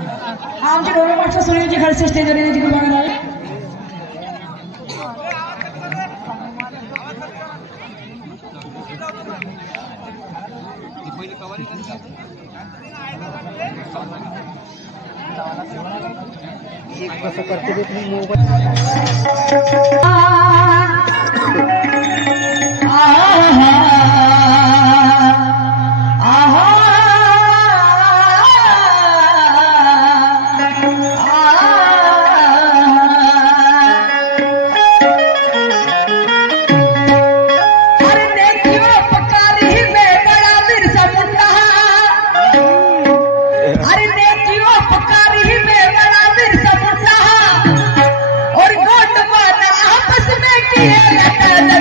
आमचे डोळे मागच्या सूर्याची खालचे स्टेज येण्याची कृपा करावी. कसं करते ते मोबाईल और गोट आपस में किए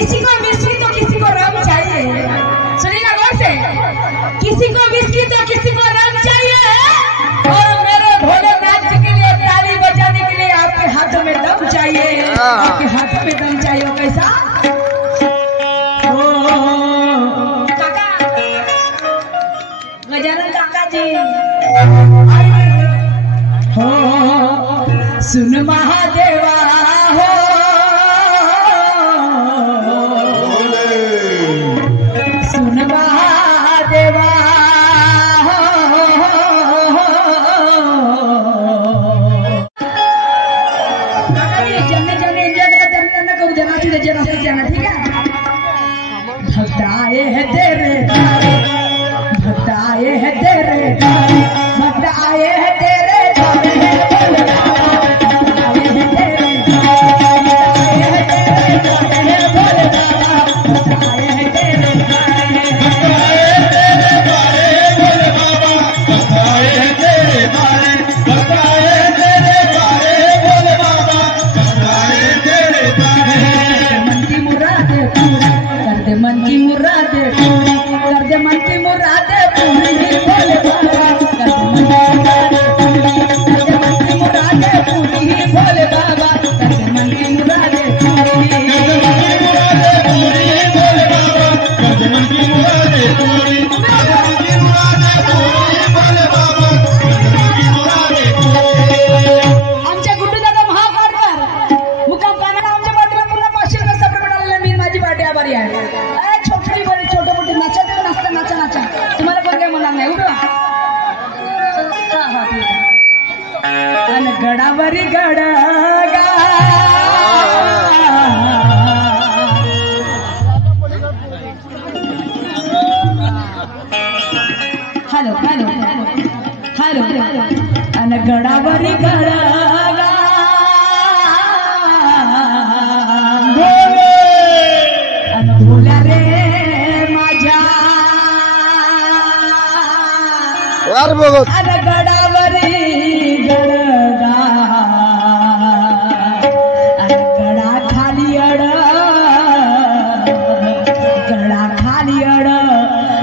किसी को विस्की तो किसी को रम चाहिए। सुनिएगा गौर से, किसी को विस्की तो किसी को रम चाहिए। और मेरे भोलेनाथ जी के लिए ताली बजाने के लिए आपके हाथों में दम चाहिए। आपके हाथों में दम चाहिए। कैसा काका, गजानन काका जी हो, सुन महादेवा हो, सुन महादेवा हो। जन्ने जन्ने इंडिया का दर्शन न करूँ, जना चुने जना से जाना, ठीक है। भक्त आए हैं तेरे द्वारे, भक्त आए हैं तेरे द्वारे, भक्त आए हैं तेरे द्वारे, मन की मुराद पूरी, कर दे मन की मुराद पूरी, भोले बाबा कर दे मन की मुराद पूरी, भोले बाबा कर दे मन की मुराद पूरी, भोले बाबा कर दे मन की मुराद पूरी, भोले बाबा आमच्या गुड्डूदादा महाकारकर मुकाम कानडा आमच्या पाठीला पुन्हा 500 रुपये सप्रे मिळालेले मी माझी पार्टी आभारी आहे. छोटी बड़ी छोटे मोठे नाचा ते नाचता नाचा नाचा तुम्हाला कोण काय म्हणणार नाही. उठवा. हा हा ठीक आहे. अन गडावरी गडगा हॅलो हॅलो हॅलो अन गडावरी गडगा अन भोला रे अरे गडावरी गडगा अरे गडा खाली अड गडा खाली अड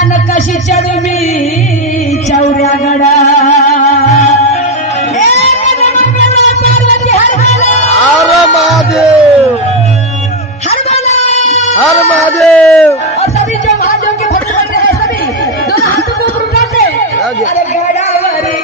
अन कशी चढू मी चौऱ्या गडा. हर महादेव, हर महादेव. और सभी जो महादेव के भक्त करते हैं सभी दोनों हाथों को ऊपर उठाते. अरे गडावरी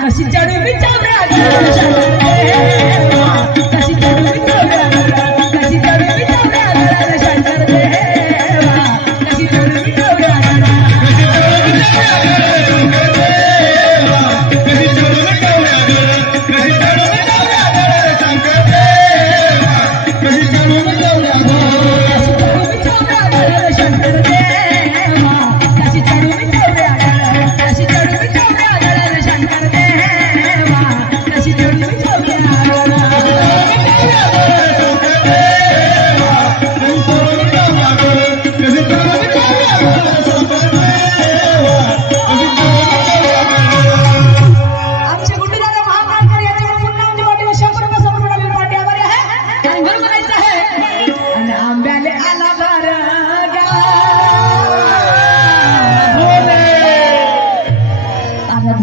कशी चढू मी चौऱ्या कशी चढू मी चौऱ्या कशी चढू मी चौऱ्या शंकर देवा कशी चढू मी चौऱ्या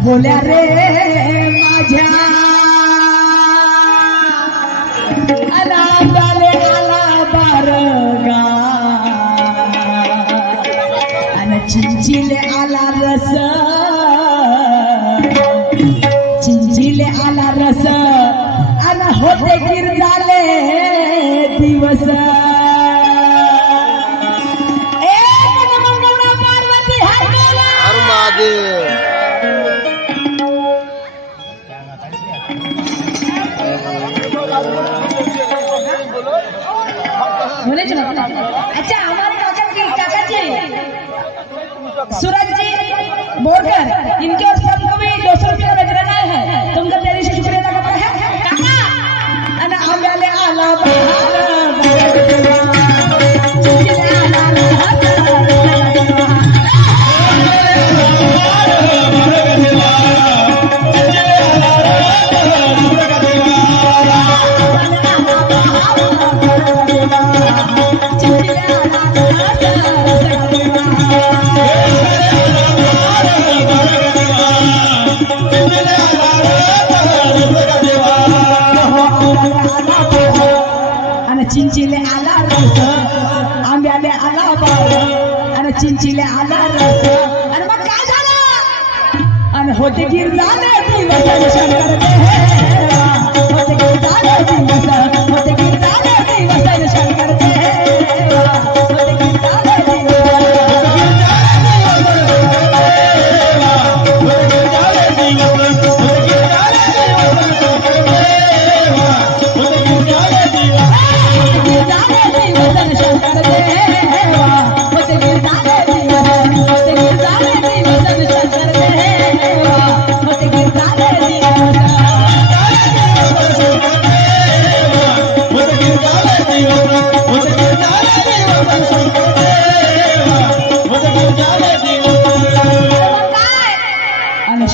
बोल्या रे माझ्या आला बाले आला बारगा आणि चिंचिले आला रस चिंचिले आला रस आणि होते गिर झाले दिवस हर महादेव. चिंचिले आला रस आंब्याले आला बाळ आणि चिंचिले आला रस आणि मग काय झालं आणि होते गिरजाने दिवस आणि शंकर देवा होते गिरजाने दिवस होते गिरजाने दिवस आणि शंकर देवा होते गिरजाने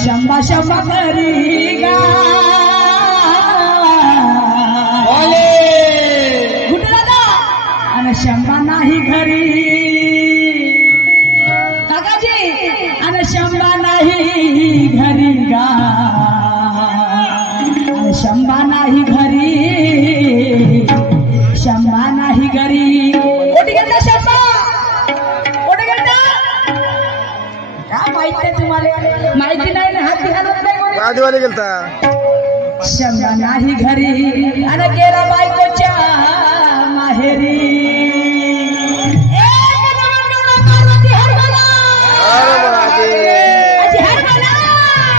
शंभा शंभा करी गा आणि शंभा नाही घरी काकाजी आणि शंभा नाही घरी गा आणि शंभा नाही घरी शंभा नाही घरी कोटी घेतला शंभा कोटी घेतला काय माहिती आहे तुम्हाला माहिती नाही ना हात घालत नाही कोणी आदिवाली गेलता शंभा नाही घरी आणि गेला बायकोच्या माहेरी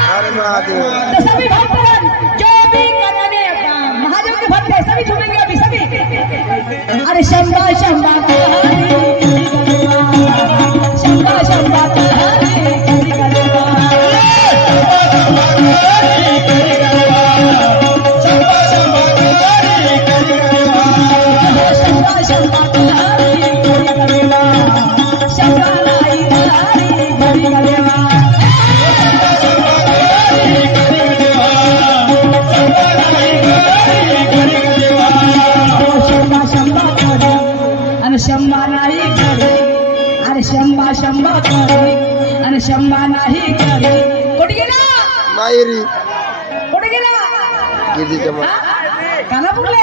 सभी भक्तगण जो भी करने महादेव के भक्त है सभी झूमेंगे अभी सभी अरे शंभा शंभा शंभा शंभा शंभा नाही घरी अरे शंभा शंभा घरी आणि शंभा नाही घरी कुठे गेला माहेरी कुठे गेला गिरीच्या कानापूरले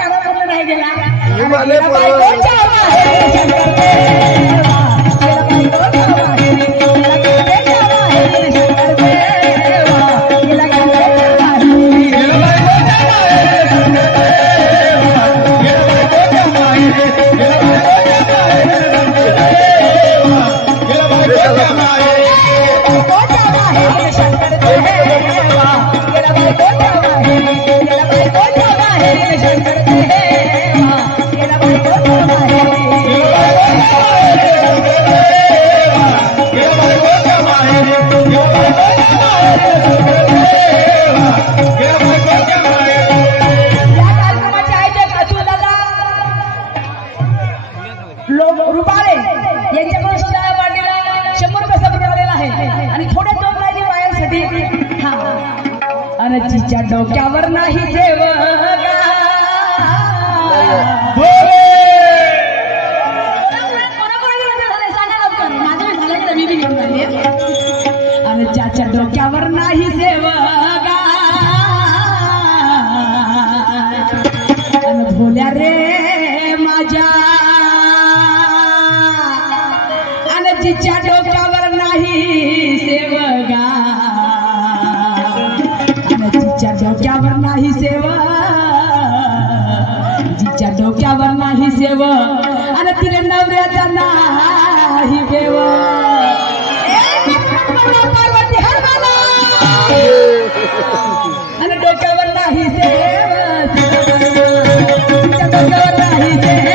कानापूरले नाही गेला हिमालय बायकोच्या माहेरी शंकर देवा गेला बायकोच्या माहेरी गेला बायकोच्या माहेरी शंकर देवा गेला बायकोच्या माहेरी गेला बायकोच्या माहेरी रुपाले यांच्याकडून शिवाय पाटीला 100 रुपये सब्र मिळालेला आहे आणि थोडे 2 लाईनी बायांसाठी हा आणि तिच्या डोक्यावर नाही देव आणि ज्याच्या डोक्यावर नाही देव आणि भोल्या रे माझ्या आणि तिच्या डोक्यावर नाही सेवगा आणि तिच्या डोक्यावर नाही सेव तिच्या डोक्यावर नाही सेव आणि तिने नवऱ्याचा नाही देव पार्वती हरवाला आणि डोक्यावर नाही सेव तिच्या डोक्यावर नाही सेव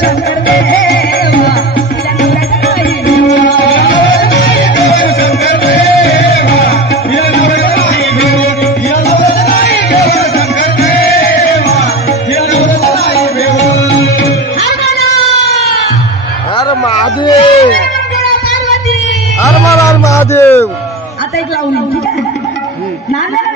शंकर देवा अरे महादेव अरे महाराज महादेव आता एक लावून ठीक आहे नांदेड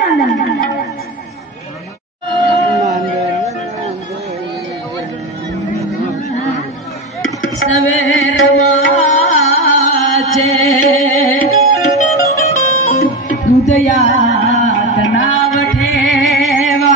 सवेर माझे हृदयात नाव ठेवा